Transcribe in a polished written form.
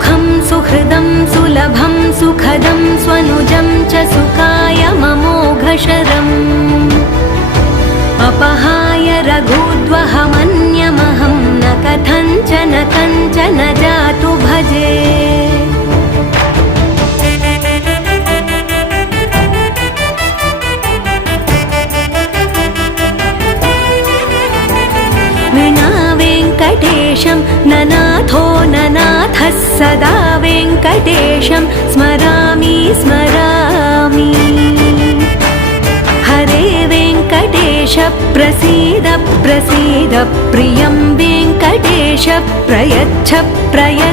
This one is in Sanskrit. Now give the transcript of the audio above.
सुखं सुहृदं सुलभं सुखदं स्वनुजं च सुखाय ममोघशरम् अपहाय रघुद्वहमन्यमहं न कथञ्चन जातु भजे। विना वेङ्कटेशं ननाथो ननाथः सदा वेङ्कटेशं स्मरामि स्मरामि। हरे वेङ्कटेश प्रसीद प्रसीद प्रियं वेङ्कटेश प्रयच्छ प्रयच्छ।